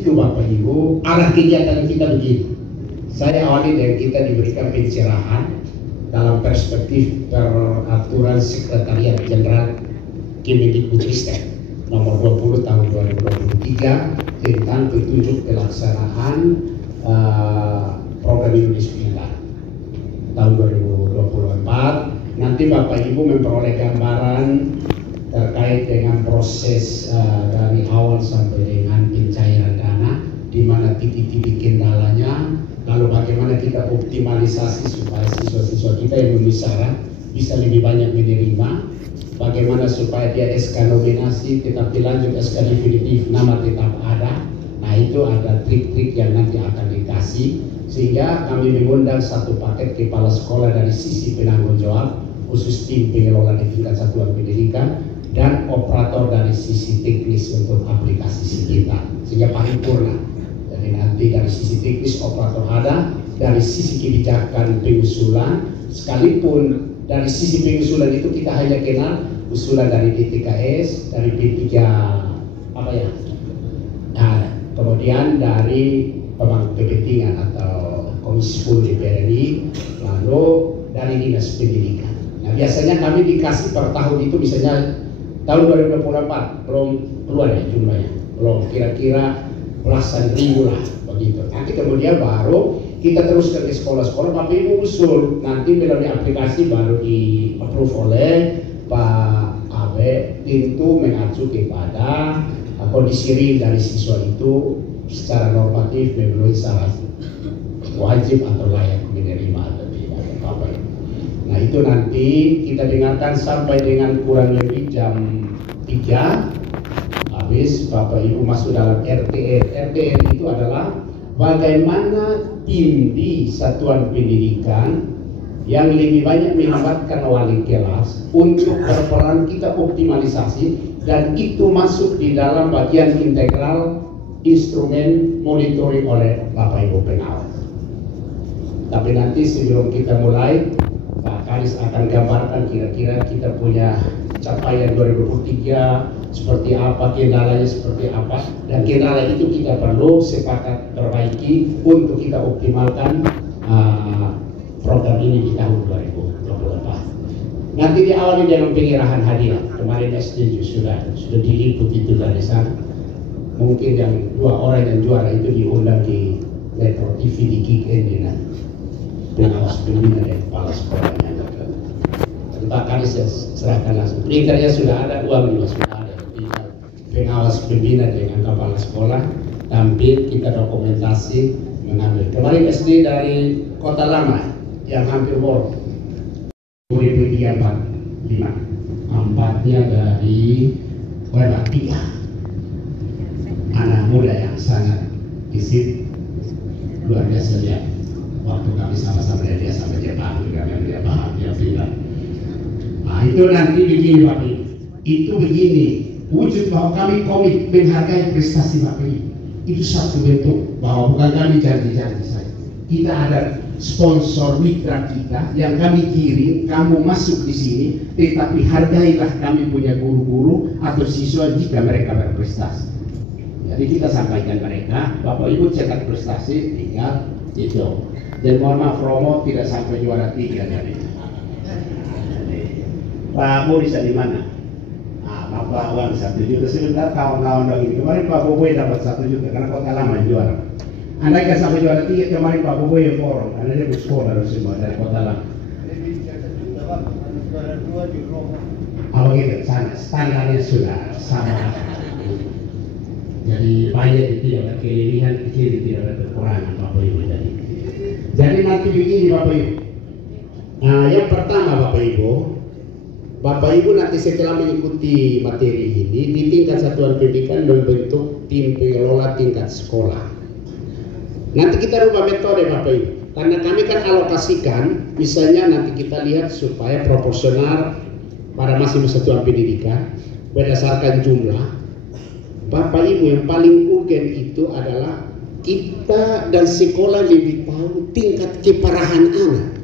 itu Bapak Ibu, arah kegiatan kita begini. Saya awali dengan kita diberikan pencerahan dalam perspektif peraturan Sekretariat Jenderal Kemendikbudristek nomor 20 tahun 2023 tentang petunjuk pelaksanaan program Indonesia Pintar tahun 2024. Nanti Bapak Ibu memperoleh gambaran terkait dengan proses dari awal sampai dengan pencairan dana, di mana titik-titik kendalanya, lalu bagaimana kita optimalisasi supaya siswa-siswa kita yang memenuhi syarat bisa lebih banyak menerima, bagaimana supaya dia SK nominasi tetapi lanjut SK definitif nama tetap ada. Nah, itu ada trik-trik yang nanti akan dikasih, sehingga kami mengundang satu paket kepala sekolah dari sisi penanggung jawab khusus tim pengelola di tingkat satuan pendidikan dan operator dari sisi teknis untuk aplikasi kita, sehingga paripurna. Jadi nanti dari sisi teknis operator ada, dari sisi kebijakan pengusulan, sekalipun dari sisi pengusulan itu kita hanya kenal usulan dari DTKS, dari P3 apa ya, nah, kemudian dari pemangku kepentingan atau Komisi 10 DPR RI, lalu dari Dinas Pendidikan. Nah, biasanya kami dikasih per tahun itu misalnya tahun 2024 belum keluar ya jumlahnya, belum, kira-kira belasan ribu lah begitu. Nanti kemudian baru kita teruskan ke sekolah-sekolah, Bapak Ibu usul nanti melalui aplikasi baru di approve oleh Pak Abe, tentu mengacu kepada kondisi real dari siswa itu secara normatif memenuhi syarat wajib atau layak menerima atau tidak, Bapak Ibu. Nah, itu nanti kita dengarkan sampai dengan kurang lebih jam 3 habis Bapak Ibu masuk dalam RTR. RTR itu adalah bagaimana tim di satuan pendidikan yang lebih banyak melibatkan wali kelas untuk berperan kita optimalisasi, dan itu masuk di dalam bagian integral instrumen monitoring oleh Bapak Ibu pengawas. Tapi nanti sebelum kita mulai, Pak Karis akan gambarkan kira-kira kita punya capaian 2023 seperti apa, kendalanya seperti apa, dan kendala itu kita perlu sepakat perbaiki untuk kita optimalkan program ini di tahun 2024. Nanti diawali dengan penyerahan hadiah. Kemarin SD sudah diliput itu dari sana. Mungkin yang 2 orang yang juara itu diundang di Metro TV di Kick End, pengawas pembina dan kepala sekolahnya. Pak Karis serahkan langsung. Printernya sudah ada, uang juga sudah ada. Pengawas pembina dengan kepala sekolah tampil, kita dokumentasi mengambil. Kemarin SD dari Kota Lama yang hampir bol 2035, 4-nya dari Webak 3. Anak muda yang sangat isip, luar biasa ya. Waktu kami sama-sama dia sampai Jepang juga yang dia paham, dia bilang. Nah, itu nanti begini Bapak Ibu. Itu begini, wujud bahwa kami komit menghargai prestasi Bapak Ibu. Itu satu bentuk bahwa bukan kami janji-janji saja. Kita ada sponsor mitra kita yang kami kirim, kamu masuk di sini, tetapi hargailah kami punya guru-guru atau siswa jika mereka berprestasi. Jadi kita sampaikan mereka, Bapak Ibu cetak prestasi, tinggal itu. Dan mohon maaf, Romo tidak sampai juara 3 jadi. Pak Boris di mana? Bapak uang 1 juta sebentar, kawan-kawan dong ini. Kemarin Pak Boboy dapat 1 juta karena Kota Lama yang juara. Andai kan sampai juara 3 kemarin Pak Boboy yang forum, karena dia bersekolah dari semua dari Kota Lama. Kalau gitu, standarnya sudah sama. Jadi banyak tidak ada kelebihan, kecil tidak ada kekurangan Bapak Ibu tadi. Jadi nanti begini Bapak Ibu. Nah, yang pertama Bapak Ibu nanti setelah mengikuti materi ini di tingkat satuan pendidikan membentuk tim pengelola tingkat sekolah. Nanti kita rubah metode Bapak Ibu, karena kami kan alokasikan, misalnya nanti kita lihat supaya proporsional pada masing-masing satuan pendidikan berdasarkan jumlah. Bapak Ibu, yang paling urgen itu adalah kita dan sekolah lebih tahu tingkat keparahan anak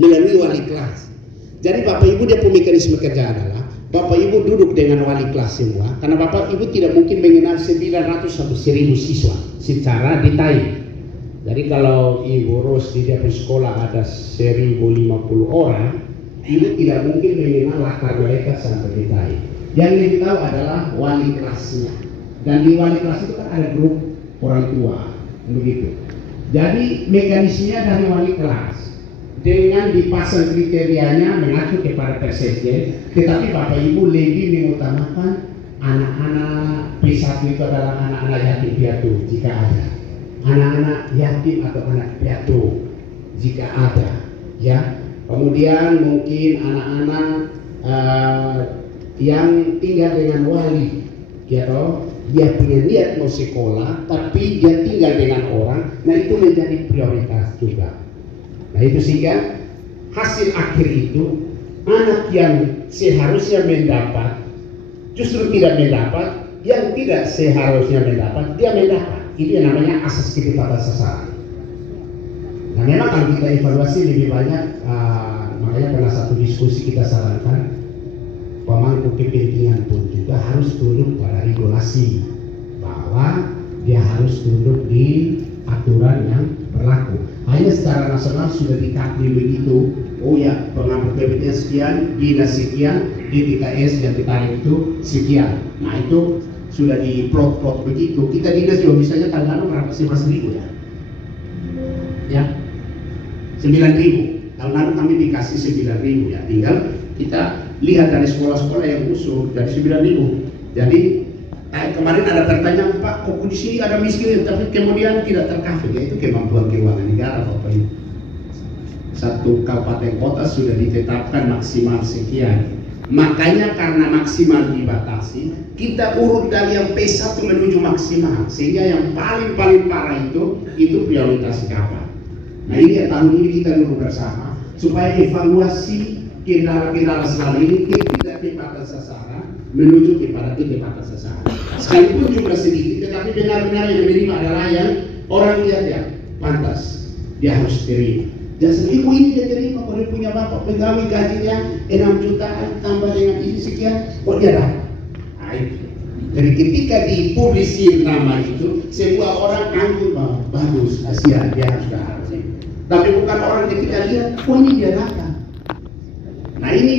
melalui wali kelas. Jadi Bapak Ibu, dia mekanisme kerja adalah Bapak Ibu duduk dengan wali kelas semua, karena Bapak Ibu tidak mungkin mengenal 900 atau 1000 siswa secara detail. Jadi kalau Ibu Ros di dia sekolah ada 1050 orang, Ibu tidak mungkin mengenal latar mereka sampai detail. Yang lebih tahu adalah wali kelasnya. Dan di wali kelas itu kan ada grup orang tua, begitu. Jadi mekanismenya dari wali kelas dengan dipasang kriterianya mengacu kepada persepsi, tetapi Bapak Ibu lebih mengutamakan anak-anak P1 itu adalah anak-anak yatim piatu jika ada, anak-anak yatim atau anak piatu jika ada, ya. Kemudian mungkin anak-anak yang tinggal dengan wali, ya toh, dia punya niat mau sekolah tapi dia tinggal dengan orang, nah itu menjadi prioritas juga. Nah itu sehingga hasil akhir itu anak yang seharusnya mendapat justru tidak mendapat, yang tidak seharusnya mendapat dia mendapat. Itu yang namanya asas ketepatan sasaran. Nah memang kalau kita evaluasi lebih banyak, makanya pada satu diskusi kita sarankan pemangku kepentingan pun juga harus tunduk pada regulasi, bahwa dia harus tunduk di aturan yang berlaku. Hanya secara nasional sudah dikakui begitu, oh ya pemangku kepentingan sekian, dinas sekian, DTKS yang ditarik itu sekian. Nah itu sudah di plot begitu. Kita dinas juga misalnya tahun lalu berapa? 11.000 ya? Ya, 9.000. Tahun lalu kami dikasih 9.000 ya. Tinggal kita lihat dari sekolah-sekolah yang usul dari 9.000. Jadi kemarin ada pertanyaan, Pak, kok di sini ada miskin, tapi kemudian tidak tercover. Ya itu kemampuan keuangan negara, Bapak Ibu. Satu kabupaten kota sudah ditetapkan maksimal sekian. Makanya karena maksimal dibatasi, kita urut dari yang P1 menuju maksimal, sehingga yang paling parah itu prioritas kapan. Nah ini tahun ini kita duduk bersama supaya evaluasi kendala-kendala selama ini tidak ketepatan sasaran menuju kepada ketepatan sasaran. Sekalipun jumlah sedikit, tetapi benar-benar yang menerima adalah yang orang lihat ya pantas, dia harus terima. Jangan ibu ini dia terima, kalau dia punya bapak pegawai gajinya 6 jutaan tambah dengan ini sekian, kok dia dapat? Nah, itu. Jadi ketika dipublisir nama itu, semua orang anggap bahwa bagus, kasihan dia harus dapat. Tapi bukan orang ketika lihat, kok ini dia dapat. Nah ini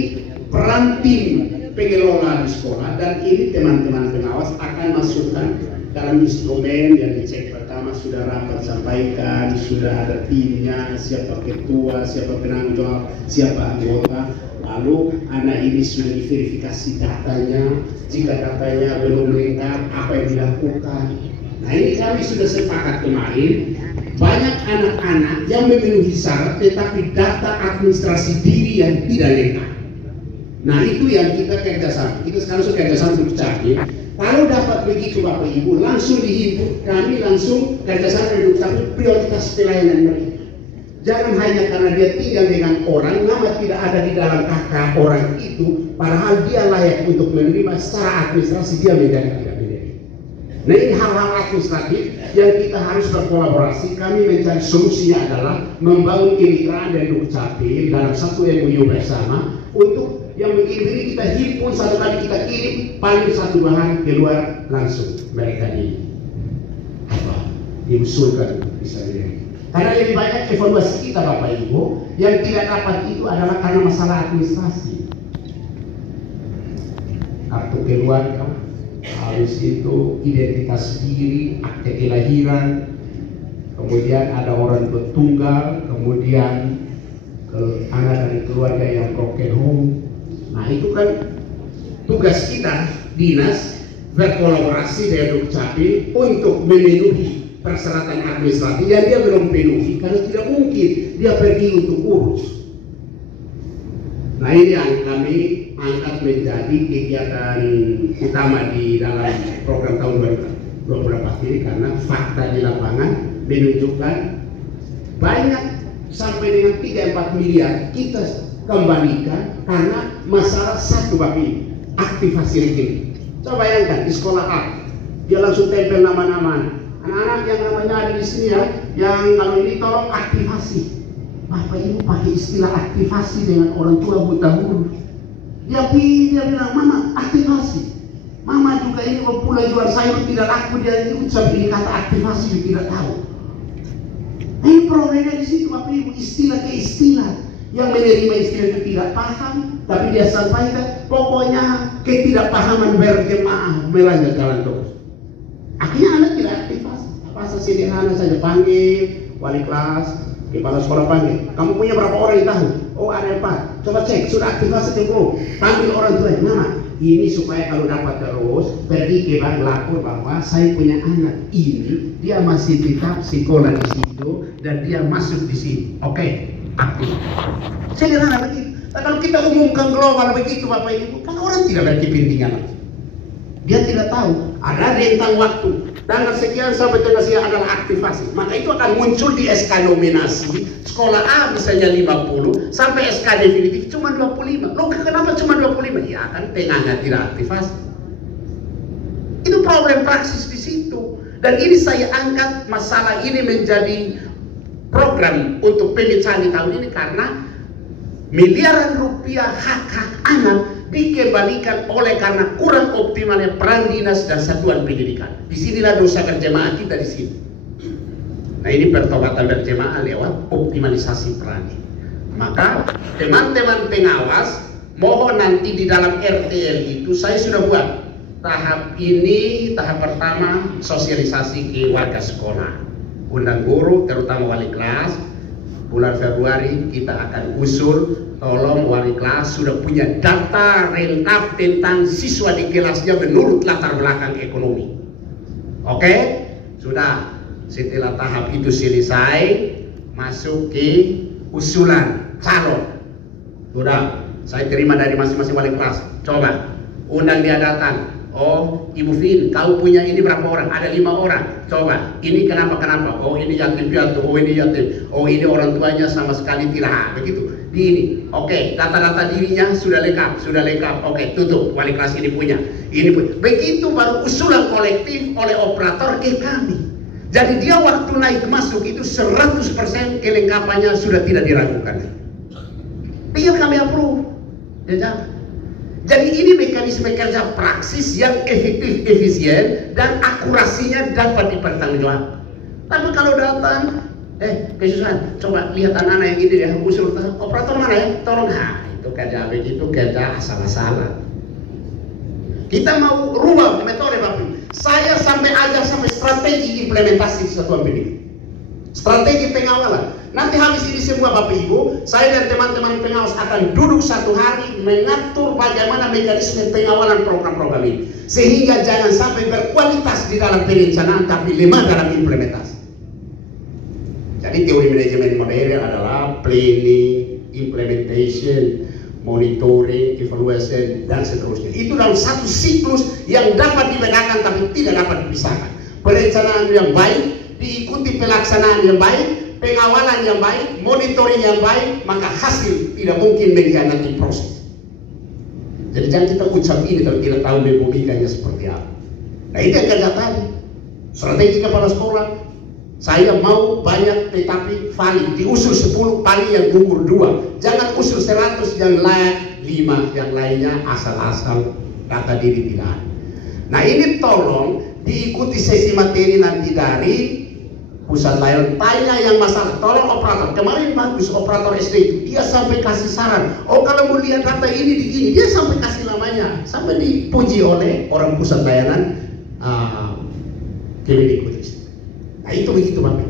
peran tim pengelola di sekolah, dan ini teman-teman pengawas akan masukkan dalam instrumen yang dicek pertama sudah rapat sampaikan, sudah ada timnya, siapa ketua, siapa penanggung jawab, siapa anggota, lalu anak ini sudah diverifikasi datanya, jika datanya belum lengkap apa yang dilakukan. Nah ini kami sudah sepakat kemarin, banyak anak-anak yang memenuhi syarat tetapi data administrasi diri yang tidak lengkap. Nah itu yang kita kerjasama, kita sekarang sudah kerjasama untuk cari. Kalau dapat begitu Bapak Ibu, langsung dihimpun, kami langsung kerjasama dengan tapi prioritas pelayanan mereka. Jangan hanya karena dia tinggal dengan orang, nama tidak ada di dalam KK orang itu, padahal dia layak untuk menerima secara administrasi, dia menjadi tidak menerima. Nah ini hal-hal administratif yang kita harus berkolaborasi. Kami mencari solusinya adalah membangun kemitraan dan Dukcapil dalam satu MOU bersama untuk yang mengirim ini kita himpun satu kali kita kirim paling satu bahan keluar langsung mereka ini apa diusulkan bisa dilihat. Karena lebih banyak evaluasi kita Bapak Ibu yang tidak dapat itu adalah karena masalah administrasi, kartu keluarga, habis itu identitas diri, akte kelahiran, kemudian ada orang bertunggal, kemudian anak dari keluarga yang broken home. Nah itu kan tugas kita dinas berkolaborasi dengan Dukcapil untuk memenuhi persyaratan administratif yang dia belum penuhi, karena tidak mungkin dia pergi untuk urus. Nah ini yang kami angkat menjadi kegiatan utama di dalam program tahun 2024 ini, karena fakta di lapangan menunjukkan banyak sampai dengan 3-4 miliar kita kembalikan karena masalah satu Bapak aktivasi rekening. Coba bayangkan di sekolah A dia langsung tempel nama-nama anak-anak yang namanya ada di sini ya, yang kalau ini tolong aktivasi. Bapak Ibu pakai istilah aktivasi dengan orang tua buta huruf. Dia bilang, mama aktivasi. Mama juga ini pula jual sayur tidak laku, dia ikut sampai kata aktivasi dia tidak tahu. Ini problemnya di situ Bapak Ibu, istilah ke istilah. Yang menerima istilah itu tidak paham, tapi dia sampaikan, pokoknya ketidakpahaman berjemaah melanggar jalan terus. Akhirnya anak tidak aktivasi. Apa sederhana saja, panggil wali kelas, kepala sekolah panggil. Kamu punya berapa orang yang tahu? Oh ada 4. Coba cek, sudah aktivasi belum? Panggil orang tua, mana? Ini supaya kalau dapat terus pergi ke bank lapor bahwa saya punya anak ini, dia masih tetap sekolah di situ dan dia masuk di sini. Oke, aktif. Sederhana begitu. Nah, kalau kita umumkan global begitu Bapak Ibu, kan orang tidak berkepentingan lagi. Dia tidak tahu ada rentang waktu tanggal sekian sampai tanggal sekian adalah aktivasi, maka itu akan muncul di SK nominasi. Sekolah A misalnya 50 sampai SK definitif cuma 25. Loh kenapa cuma 25? Ya kan tengahnya tidak aktivasi. Itu problem praksis di situ. Dan ini saya angkat masalah ini menjadi program untuk pemecahan di tahun ini karena miliaran rupiah hak-hak anak dikembalikan oleh karena kurang optimalnya peran dinas dan satuan pendidikan. Disinilah dosa berjemaah kita di sini. Nah ini pertobatan berjemaah lewat optimalisasi peran. Maka teman-teman pengawas mohon nanti di dalam RTL itu saya sudah buat tahap ini, tahap pertama sosialisasi ke warga sekolah, undang guru terutama wali kelas. Bulan Februari kita akan usul, tolong wali kelas sudah punya data lengkap tentang siswa di kelasnya menurut latar belakang ekonomi. Oke? Sudah. Setelah tahap itu selesai, masuk ke usulan calon. Sudah. Saya terima dari masing-masing wali kelas. Coba undang dia datang. Oh, Ibu Vin, kau punya ini berapa orang? Ada 5 orang. Coba, ini kenapa? Oh, ini yatim piatu. Oh, ini yatim. Oh, ini orang tuanya sama sekali tidak. Begitu. Di ini. Oke, data-data dirinya sudah lengkap. Oke, tutup. Wali kelas ini punya. Ini punya. Begitu baru usulan kolektif oleh operator ke kami. Jadi dia waktu naik masuk itu 100% kelengkapannya sudah tidak diragukan. Biar kami approve. Ya, jangan. Jadi ini mekanisme kerja praksis yang efektif, efisien, dan akurasinya dapat dipertanggungjawabkan. Tapi kalau datang, kesusahan, coba lihat anak-anak yang ini ya, usul operator mana ya, tolong, itu kerja begitu, kerja asal-asalan. Kita mau rubah metode Bapak. Saya sampai ajar sampai strategi implementasi satuan pendidikan. Strategi pengawalan. Nanti habis ini semua Bapak Ibu, saya dan teman-teman pengawas akan duduk satu hari mengatur bagaimana mekanisme pengawalan program-program ini. Sehingga jangan sampai berkualitas di dalam perencanaan tapi lemah dalam implementasi. Jadi teori manajemen modern adalah planning, implementation, monitoring, evaluation, dan seterusnya. Itu dalam satu siklus yang dapat dibedakan tapi tidak dapat dipisahkan. Perencanaan yang baik diikuti pelaksanaan yang baik, pengawalan yang baik, monitoring yang baik, maka hasil tidak mungkin mengkhianati proses. Jadi jangan kita ucap ini kalau tidak tahu logikanya seperti apa. Nah itu yang kerja tadi. Strategi kepala sekolah, saya mau banyak tetapi valid. Diusul 10, paling yang gugur 2. Jangan usul 100 yang lain 5, yang lainnya asal-asal kata diri tidak ada. Nah ini tolong diikuti sesi materi nanti dari pusat layanan. Tanya yang masalah, tolong operator. Kemarin bagus operator SD itu, dia sampai kasih saran. Oh kalau mau lihat data ini di gini, dia sampai kasih namanya, sampai dipuji oleh orang pusat layanan Kemendikbud. Nah itu begitu Bapak.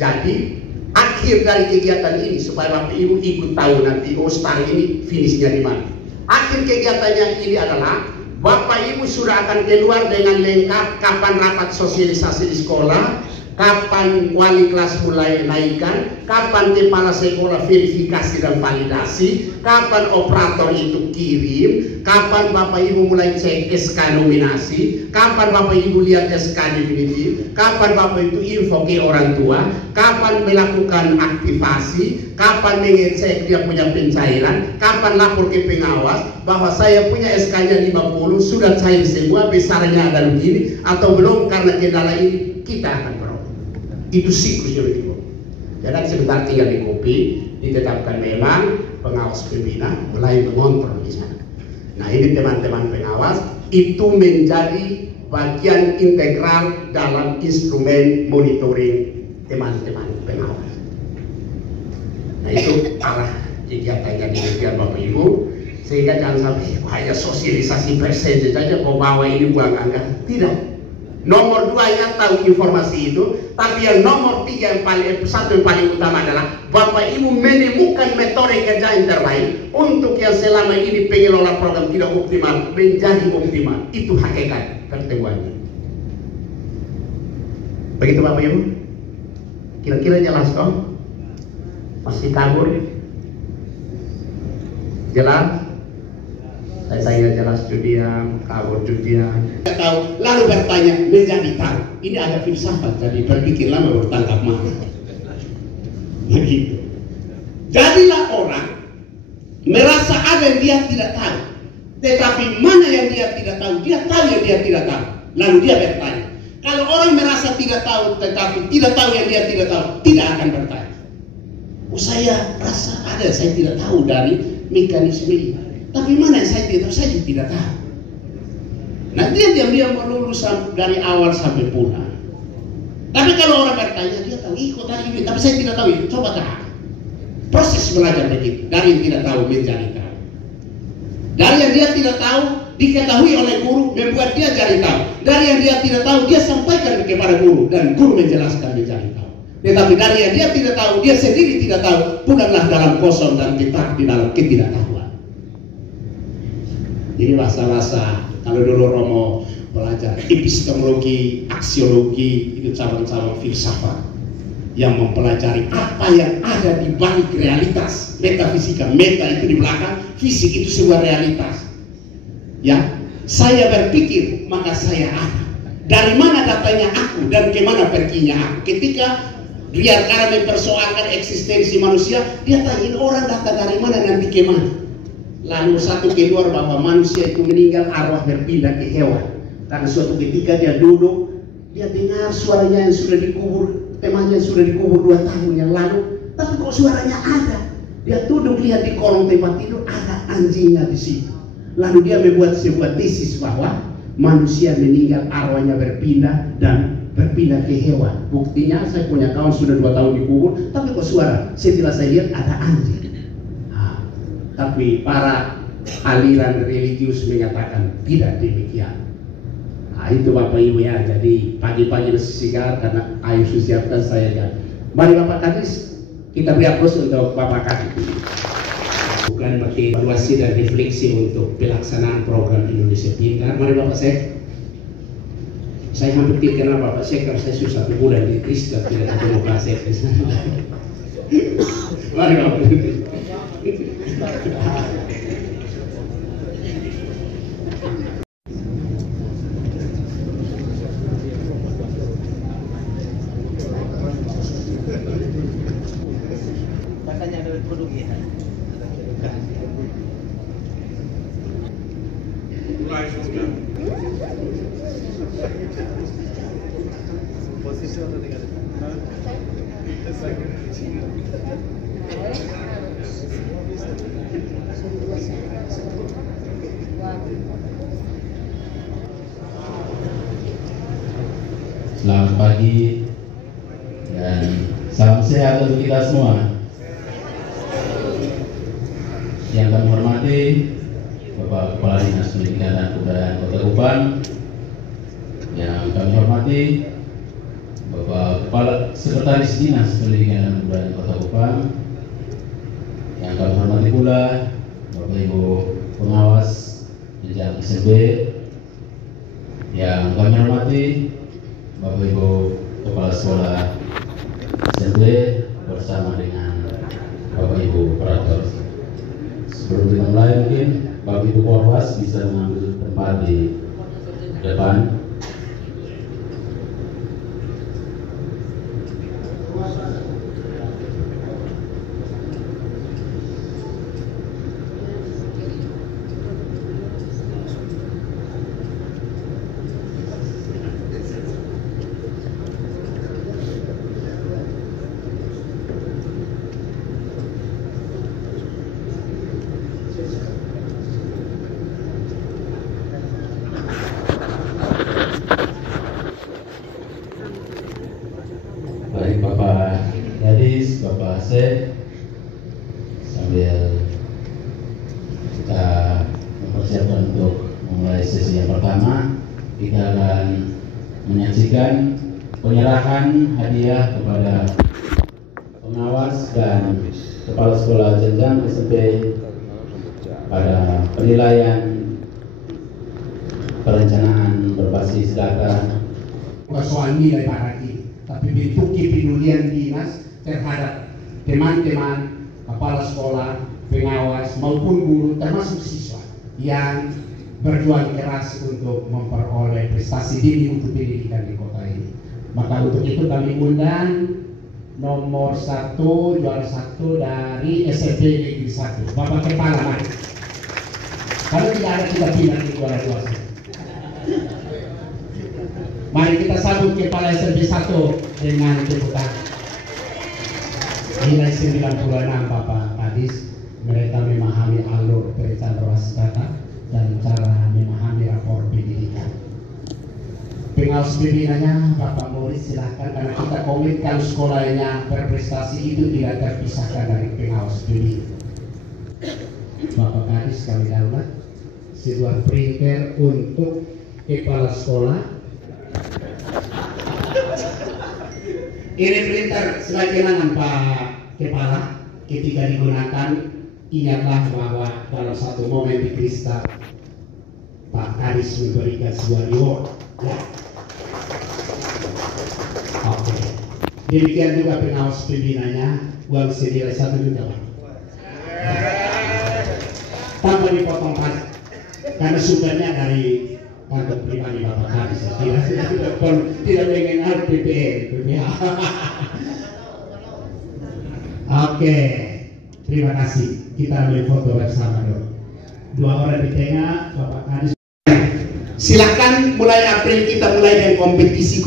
Jadi akhir dari kegiatan ini supaya Bapak Ibu ikut tahu nanti start ini finishnya di mana. Akhir kegiatannya ini adalah Bapak Ibu sudah akan keluar dengan lengkap kapan rapat sosialisasi di sekolah, kapan wali kelas mulai naikkan, kapan kepala sekolah verifikasi dan validasi, kapan operator itu kirim, kapan Bapak Ibu mulai cek SK nominasi, kapan Bapak Ibu lihat SK definitif, kapan Bapak Ibu info ke orang tua, kapan melakukan aktivasi, kapan mengecek dia punya pencairan, kapan lapor ke pengawas bahwa saya punya SK-nya 50, sudah cair semua, besarnya ada begini atau belum karena kendala ini, kita akan berubah. Itu siklusnya begitu. Jadi sebentar tinggal di copy, ditetapkan memang pengawas pembina mulai mengontrol di sana. Nah ini teman-teman pengawas, itu menjadi bagian integral dalam instrumen monitoring teman-teman pengawas. Nah itu arah kegiatannya demikian Bapak Ibu, sehingga jangan sampai hanya sosialisasi persen saja kok bawa ini buang anggaran. Tidak. Nomor 2 yang tahu informasi itu, tapi yang nomor 3 yang paling utama adalah Bapak Ibu menemukan metode kerja yang terbaik untuk yang selama ini pengelola program tidak optimal menjadi optimal. Itu hakikat pertemuannya. Begitu Bapak Ibu? Kira-kira jelas toh? Masih kabur? Jelas? Saya jelas diam, kabur diam. Tahu, lalu bertanya menjadi tahu. Ini agak filsafat, jadi berpikir lama bertangkap mana. Begitu. Jadilah orang merasa ada yang dia tidak tahu, tetapi mana yang dia tidak tahu, dia tahu yang dia tidak tahu. Lalu dia bertanya. Kalau orang merasa tidak tahu, tetapi tidak tahu yang dia tidak tahu, tidak akan bertanya. Oh, saya rasa ada, saya tidak tahu dari mekanisme ini. Tapi mana yang saya tidak tahu, saya tidak tahu. Nah dia diam-diam melulus dari awal sampai pulang. Tapi kalau orang bertanya, dia tahu, ikut tadi ini, tapi saya tidak tahu itu. Coba tahu. Proses belajar begitu, dari yang tidak tahu menjadi tahu. Dari yang dia tidak tahu, diketahui oleh guru, membuat dia jadi tahu. Dari yang dia tidak tahu, dia sampaikan kepada guru, dan guru menjelaskan menjadi tahu. Tetapi dari yang dia tidak tahu, dia sendiri tidak tahu, pulanglah dalam kosong dan tetap di dalam ketidaktahuan. Jadi bahasa-bahasa, kalau dulu Romo belajar epistemologi, aksiologi, itu cabang-cabang filsafat yang mempelajari apa yang ada di balik realitas. Metafisika, meta itu di belakang, fisik itu sebuah realitas. Ya, saya berpikir maka saya ada. Dari mana datanya aku dan kemana perginya aku? Ketika dia karena mempersoalkan eksistensi manusia, dia tanyain orang datang dari mana nanti kemana. Lalu satu keluar bahwa manusia itu meninggal, arwah berpindah ke hewan. Karena suatu ketika dia duduk, dia dengar suaranya yang sudah dikubur, temannya yang sudah dikubur 2 tahun yang lalu, tapi kok suaranya ada. Dia duduk lihat di kolong tempat tidur, ada anjingnya di situ. Lalu dia membuat sebuah tesis bahwa manusia meninggal, arwahnya berpindah dan berpindah ke hewan. Buktinya saya punya kawan sudah 2 tahun dikubur, tapi kok suara? Setelah saya lihat ada anjing. Tapi para aliran religius menyatakan tidak demikian. Nah, itu Bapak Ibu ya. Jadi pagi-pagi segar karena air susiapkan saya lihat. Mari Bapak Kadis, kita beri aplaus untuk Bapak Kadis. Bukan pakai evaluasi dan refleksi untuk pelaksanaan program Indonesia Pintar. Mari Bapak saya hampir tidak kenal Bapak Sekar, saya sudah 1 bulan di Kristen tidak ketemu Pak Sekar. Mari Bapak. Makanya ada produk ya. Posisi atau tinggal? Selamat pagi dan salam sehat untuk kita semua. Yang kami hormati Bapak Kepala Dinas Pendidikan dan Kebudayaan Kota Kupang, yang kami hormati Bapak Kepala Sekretaris Dinas Pendidikan dan Kebudayaan Kota Kupang, yang kami hormati pula Bapak Ibu pengawas jenjang SMP, yang kami hormati Bapak Ibu Kepala Sekolah SMP bersama dengan Bapak Ibu operator. Sebelum kita mulai, mungkin Bapak Ibu Polwas bisa mengambil tempat di depan. Asep sambil kita mempersiapkan untuk memulai sesi yang pertama. Kita akan menyaksikan penyerahan hadiah kepada pengawas dan kepala sekolah jenjang SMP pada penilaian perencanaan berbasis data. Soal nilai lagi, tapi bentuk kepedulian dinas terhadap teman-teman kepala sekolah, pengawas maupun guru termasuk siswa yang berjuang keras untuk memperoleh prestasi dini untuk pendidikan di kota ini. Maka untuk itu kami undang nomor 1, juara 1 dari SMP Negeri 1, Bapak Kepala mari. Kalau tidak ada kita pindah di juara 2 saja. Mari kita sambut Kepala SMP 1 dengan tepukan. Nilai 96 Bapak Kadis. Mereka memahami alur perencanaan berbasis data dan cara memahami rapor pendidikan. Pengawas pembinanya Bapak Moris silahkan, karena kita komitmen sekolahnya berprestasi itu tidak terpisahkan dari pengawas pembina. Bapak Kadis kami daulat sebuah printer untuk kepala sekolah. Ini printer sebagai kenangan Pak Kepala ketika digunakan. Ingatlah bahwa dalam satu momen di Krista Pak Kadis memberikan sebuah reward. Ya. Oke. Demikian juga pengawas pembinanya, uang senilai 1 juta Pak. Tanpa dipotong pajak, karena sumbernya dari kantor pribadi Bapak Kadis. Tidak mengenal PPH. Oke. Terima kasih. Kita ambil foto bersama dong. 2 orang di tengah, Bapak Kadis. Silakan mulai April kita mulai dengan kompetisi.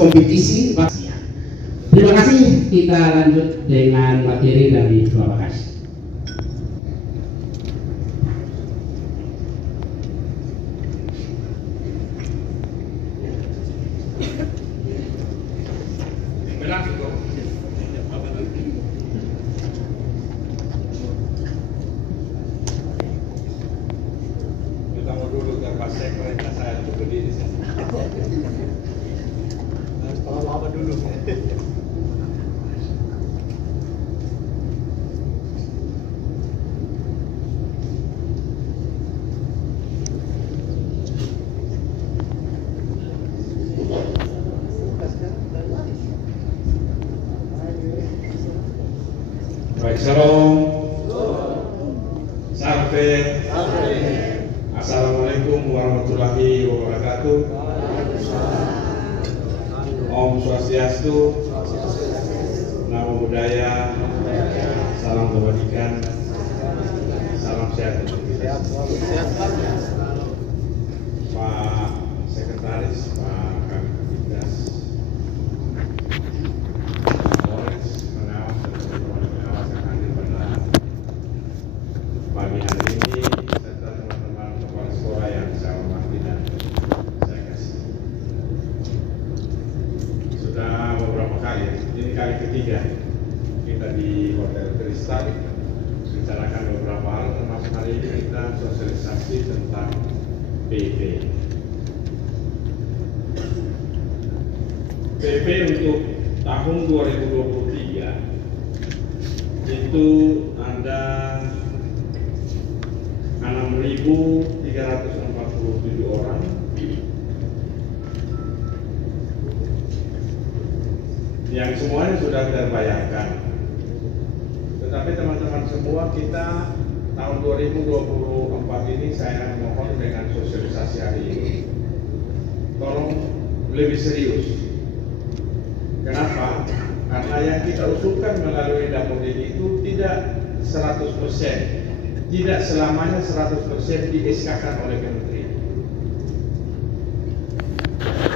Terima kasih. Kita lanjut dengan materi dari Bapak Kadis. Shalom. Sampai. Assalamualaikum warahmatullahi wabarakatuh. Om Swastiastu. Namo Buddhaya. Salam kebajikan. Salam sehat untuk kita. Pak Sekretaris, Pak Kabindas, pagi hari ini serta teman-teman kepala sekolah yang saya hormati dan saya kasih. Sudah beberapa kali, ini kali ketiga kita di Hotel Kristal bicarakan beberapa hal, termasuk hari ini kita sosialisasi tentang PP. PP untuk tahun 2023 itu ada 6.347 orang yang semuanya sudah terbayarkan. Tetapi teman-teman semua, kita tahun 2024 ini saya mohon dengan sosialisasi hari ini tolong lebih serius. Kenapa? Karena yang kita usulkan melalui Damodin itu tidak 100%. Tidak selamanya 100% di-SK-kan oleh Kementerian.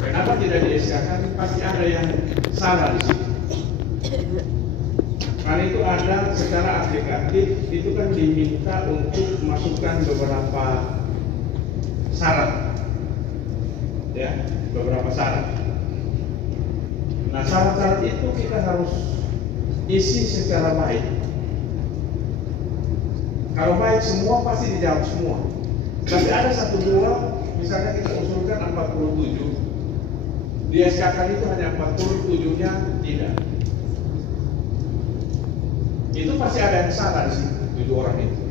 Kenapa tidak di-SK-kan? Pasti ada yang salah di situ. Karena itu ada secara aplikatif, itu kan diminta untuk masukkan beberapa syarat. Ya, beberapa syarat. Nah, syarat-syarat itu kita harus isi secara baik. Kalau baik semua pasti dijawab semua. Tapi ada satu dua, misalnya kita usulkan 47, di SK-kan itu hanya 47-nya tidak. Itu pasti ada yang salah sih, 7 orang itu.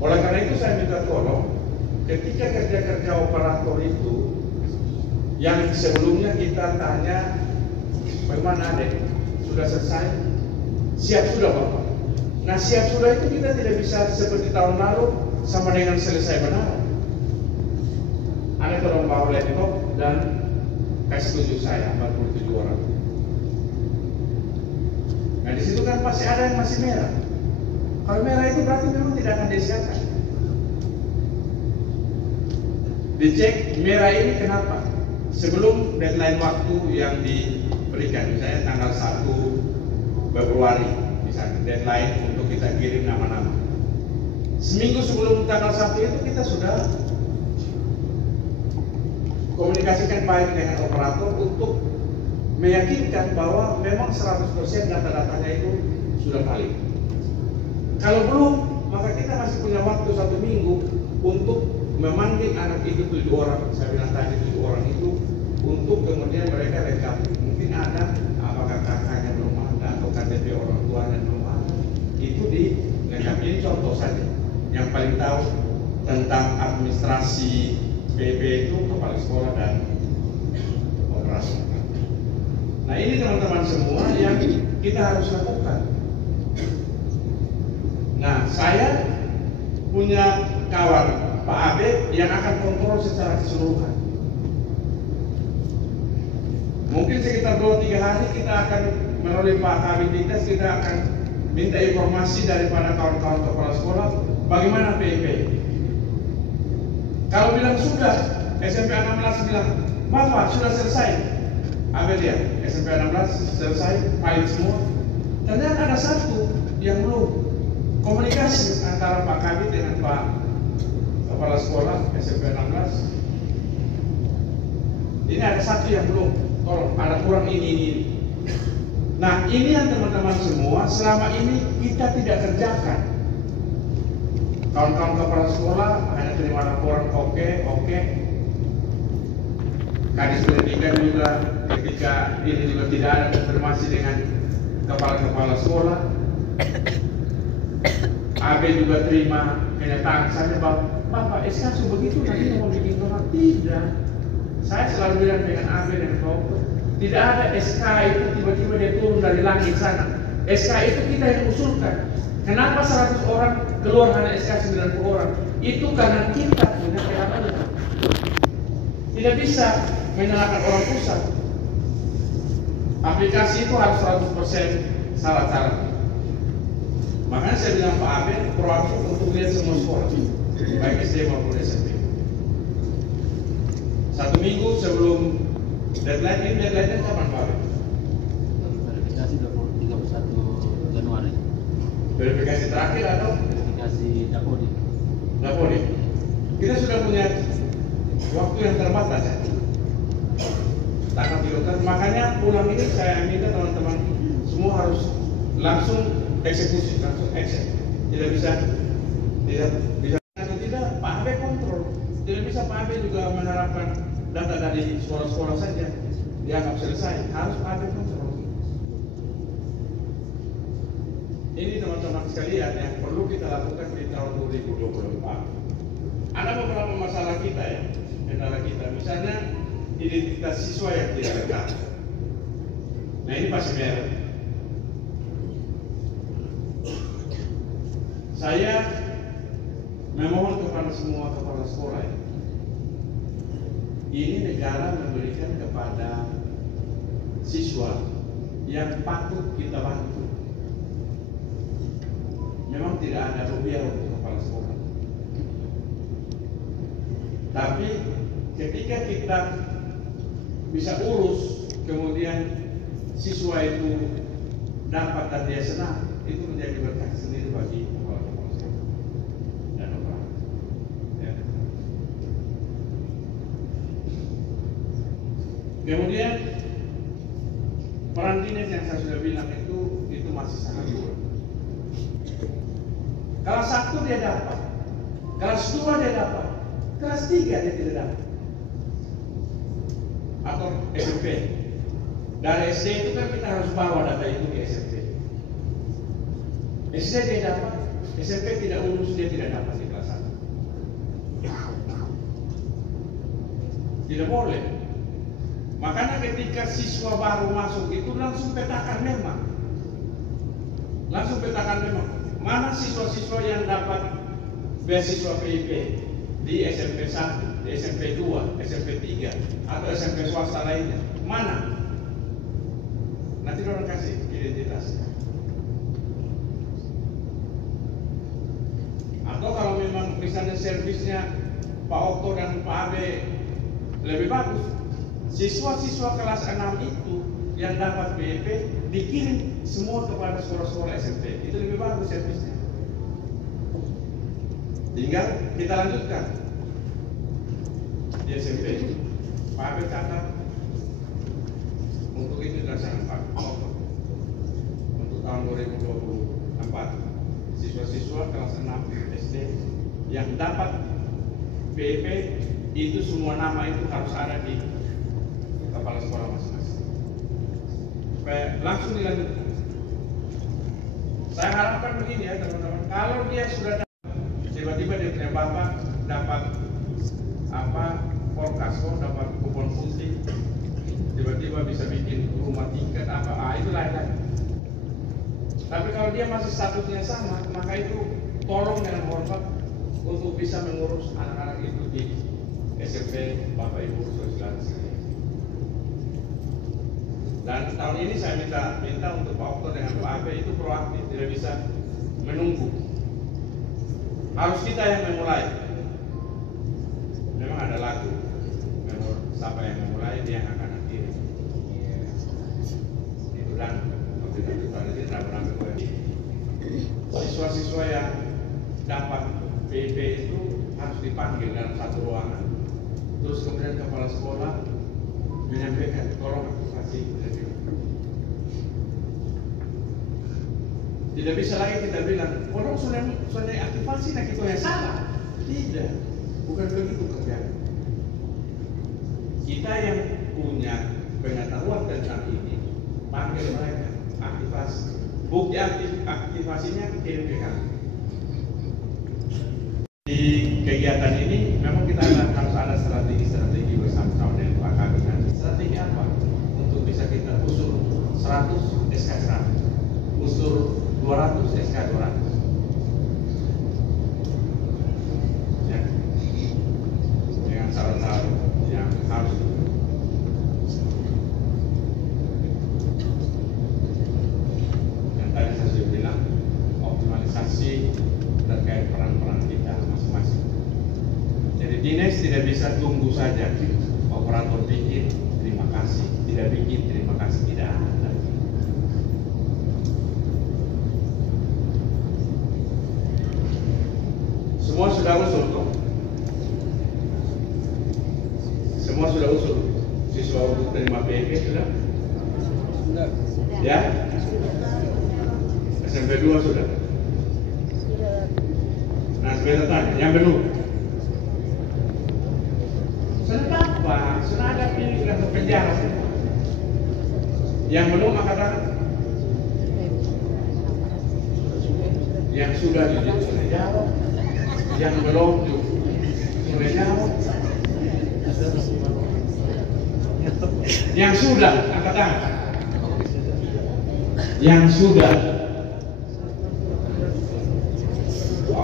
Oleh karena itu saya minta tolong, ketika kerja-kerja operator itu, yang sebelumnya kita tanya, bagaimana adek? Sudah selesai? Siap sudah Bapak? Nah siap sudah itu kita tidak bisa seperti tahun lalu sama dengan selesai benar. Anda tolong bawa laptop dan kasih tunjuk saya 47 orang. Nah di situ kan pasti ada yang masih merah. Kalau merah itu berarti memang tidak akan disiapkan. Dicek merah ini kenapa? Sebelum deadline waktu yang diberikan, misalnya tanggal 1 Februari, misalnya deadline untuk kita kirim nama-nama. Seminggu sebelum tanggal 1 itu kita sudah komunikasikan baik dengan operator untuk meyakinkan bahwa memang 100% data-datanya itu sudah valid. Kalau belum, maka kita masih punya waktu 1 minggu untuk memanggil anak itu 7 orang, saya bilang tadi 7 orang itu, untuk kemudian mereka lengkap. Mungkin ada, apakah kakaknya belum ada atau KTP orang tuanya belum ada. Itu dilengkapi. Ini contoh saja. Yang paling tahu tentang administrasi PP itu kepala sekolah dan operasi. Nah ini teman-teman semua yang kita harus lakukan. Nah saya punya kawan Pak Abe yang akan kontrol secara keseluruhan. Mungkin sekitar 2-3 hari kita akan melalui Pak Kabin Dinas, kita akan minta informasi daripada kawan-kawan kepala sekolah bagaimana PIP. Kalau bilang sudah, SMP 16 bilang, Bapak sudah selesai. Abe lihat, SMP 16 selesai, valid semua. Ternyata ada satu yang belum. Komunikasi antara Pak Kabin dengan Pak Kepala Sekolah SMP 16. Ini ada satu yang belum. Tolong, ada kurang ini. Nah, ini yang teman-teman semua selama ini kita tidak kerjakan. Kawan-kawan kepala sekolah hanya terima laporan oke. Kadis pendidikan juga ketika ini juga tidak ada konfirmasi dengan kepala-kepala sekolah. AB juga terima kenyataan saja bahwa Bapak SK begitu nanti mau bikin donat. Tidak. Saya selalu bilang dengan AB dan Bapak, tidak ada SK itu tiba-tiba dia turun dari langit sana. SK itu kita yang usulkan. Kenapa 100 orang keluar hanya SK 90 orang? Itu karena kita punya kewenangan. Tidak bisa menyalahkan orang pusat. Aplikasi itu harus 100% syarat-syarat. Makanya saya bilang Pak Abe proaktif untuk lihat semua sekolah, baik SD maupun SMP. 1 minggu sebelum deadline, ini deadline-nya kapan Pak Abe? Verifikasi 31 Januari. Verifikasi terakhir atau? Verifikasi Dapodi. Dapodi. Kita sudah punya waktu yang terbatas ya. Tanggal 3. Makanya pulang ini saya minta teman-teman semua harus langsung eksekusi, langsung action. Tidak bisa atau tidak Pak Abe kontrol. Tidak bisa Pak Abe juga mengharapkan data dari sekolah-sekolah saja dianggap selesai. Harus Pak Abe kontrol. Ini teman-teman sekalian yang perlu kita lakukan di tahun 2024. Ada beberapa masalah kita ya, kendala kita. Misalnya identitas siswa yang tidak lengkap. Nah ini pasti merah. Saya memohon kepada semua kepala sekolah ya. Ini negara memberikan kepada siswa yang patut kita bantu. Memang tidak ada rupiah untuk kepala sekolah. Tapi ketika kita bisa urus, kemudian siswa itu dapat dan dia senang, itu menjadi berkah sendiri bagi kepala sekolah dan operator. Ya. Kemudian Peran dinas yang saya sudah bilang itu masih sangat kurang. Kelas 1 dia dapat, kelas 2 dia dapat, kelas 3 dia tidak dapat. Atau SMP. Dari SD itu kan kita harus bawa data itu ke SMP. SD dia dapat, SMP tidak lulus, dia tidak dapat di kelas 1. Tidak boleh. Makanya ketika siswa baru masuk itu langsung petakan memang. Langsung petakan memang. Mana siswa-siswa yang dapat beasiswa PIP di SMP 1, di SMP 2, SMP 3, atau SMP swasta lainnya? Mana? Nanti orang kasih identitas. Atau kalau memang misalnya servisnya Pak Okto dan Pak Abe lebih bagus, siswa-siswa kelas 6 itu yang dapat PIP dikirim semua kepada sekolah-sekolah SMP. Itu lebih bagus servisnya. Tinggal kita lanjutkan di SMP. Pak Abe catat untuk itu dilaksanakan Pak Okto untuk tahun 2024 siswa-siswa kelas 6 SD yang dapat PIP itu semua nama itu harus ada di kepala sekolah masing-masing. Supaya langsung dilanjutkan. Saya harapkan begini ya teman-teman, kalau dia sudah tiba-tiba dia punya bapak dapat Polkasko, dapat kupon putih, tiba-tiba bisa bikin rumah tingkat itu lain-lain. Tapi kalau dia masih statusnya sama, maka itu tolong dengan hormat untuk bisa mengurus anak-anak itu di SMP Bapak Ibu Saudara sekalian. Dan tahun ini saya minta untuk Pak Okto dengan Pak Abe itu proaktif, tidak bisa menunggu. Harus kita yang memulai. Memang ada lagu, siapa yang memulai dia yang akan akhiri. Itu dan waktu itu ramai-ramai siswa-siswa yang dapat PIP itu harus dipanggil dalam satu ruangan. Terus kemudian kepala sekolah menyampaikan, tolong aktifasi. Tidak bisa lagi kita bilang, orang sudah aktifasi, nah itu yang salah. Tidak, bukan begitu kerjaan. Kita yang punya pengetahuan tentang ini, panggil mereka, aktifasi. Bukti aktivasinya kirim ke kami. Di kegiatan ini memang kita harus ada strategi bersama-sama dengan Pak Kabinet. Strategi apa? Untuk bisa kita usul 100 SK 100, usul 200 SK 200. Ya. Dengan syarat-syarat yang harus. Dan tadi saya sudah bilang optimalisasi terkait peran-peran kita masing-masing. Jadi dinas tidak bisa tunggu saja operator bikin terima kasih, tidak bikin terima kasih, tidak ada. Semua sudah usul kok. Semua sudah usul. Siswa untuk terima PIP sudah? Sudah. Ya? SMP 2 sudah? Nah, sebentar tanya, yang belum? Kenapa? Sudah ada pilih ke penjara. Yang belum angkat. Yang sudah jujur sudah jawab. Yang belum sudah jawab. Yang sudah angkat tangan. Yang sudah.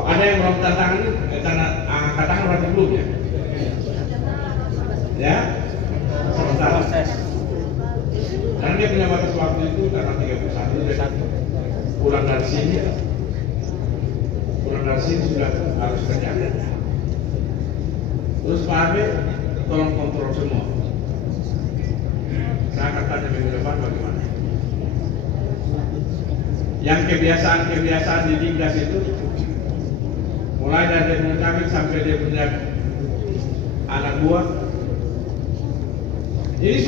Ada yang belum tanda tangan, angkat tangan berarti belum ya? Ya? Sementara. Karena dia punya batas waktu itu karena 31 dia pulang dari sini. Pulang dari sini sudah harus kerja. Terus Pak Abe tolong kontrol semua. Saya akan tanya minggu depan bagaimana. Yang kebiasaan di Digdas itu mulai dari dia punya sampai dia punya anak buah. Ini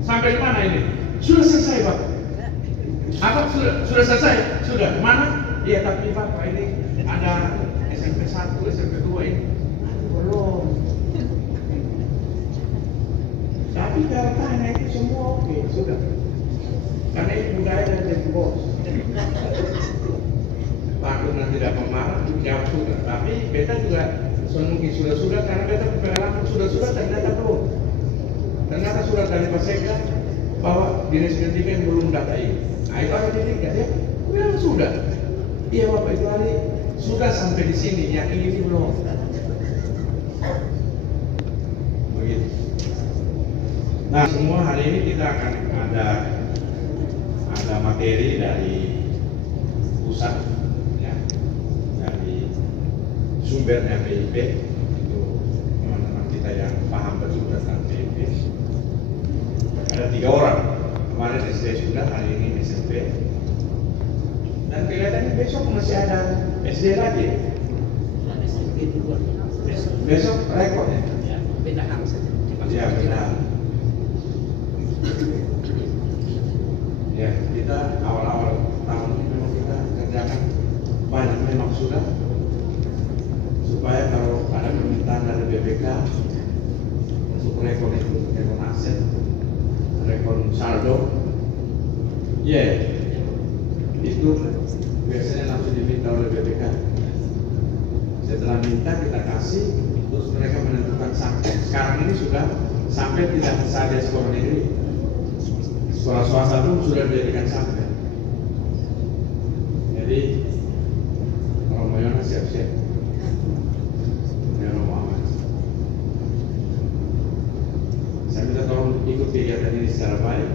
sampai di mana ini? Sudah selesai Pak. Apa sudah selesai? Sudah. Mana? Iya tapi Pak ini ada SMP 1, SMP 2 ini. Belum. Tapi katanya itu semua oke, sudah. Karena itu budaya dari bos. Takut nanti dapat marah, jawab sudah. Tapi beta juga mungkin sudah karena beta pengalaman sudah ternyata belum. Ternyata sudah dari Pak Sekda bahwa dinas pendidikan belum data ini. Nah itu ada didikan ya. Bilang sudah. Iya Bapak itu hari sudah sampai di sini, yang ini belum. Begitu. Nah semua hari ini kita akan ada materi dari pusat, ya, dari sumbernya PIP itu teman-teman kita yang paham betul tentang PIP. Ada 3 orang kemarin SD sudah, hari ini SMP. Dan kelihatannya besok masih ada SD lagi. Besok rekor ya? Beda hal saja. Ya benar. Ya kita awal-awal tahun ini memang kita kerjakan banyak memang sudah, supaya kalau ada permintaan dari BPK untuk rekor itu, rekor aset, rekor saldo, ya itu biasanya langsung diminta oleh BPK. Setelah minta kita kasih, terus mereka menentukan sampai. Sekarang ini sudah sampai tidak saja sekolah negeri, sekolah swasta pun sudah dijadikan sampai. Jadi kalau mau Yona siap-siap, Yona Muhammad. Saya minta tolong ikut kegiatan ini secara baik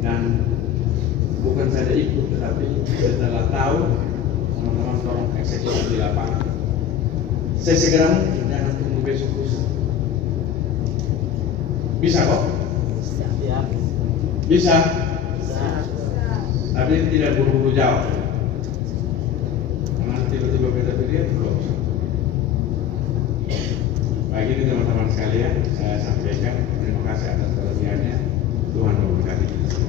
dan bukan saja ikut, tetapi setelah tahu teman-teman tolong eksekusi di lapangan. Saya segera mungkin jangan tunggu besok lusa. Bisa kok? Bisa. Tapi tidak buru-buru jawab. Karena tiba-tiba beda pilihan belum. Baik ini teman-teman sekalian, saya sampaikan terima kasih atas perhatiannya. Tuhan memberkati kita.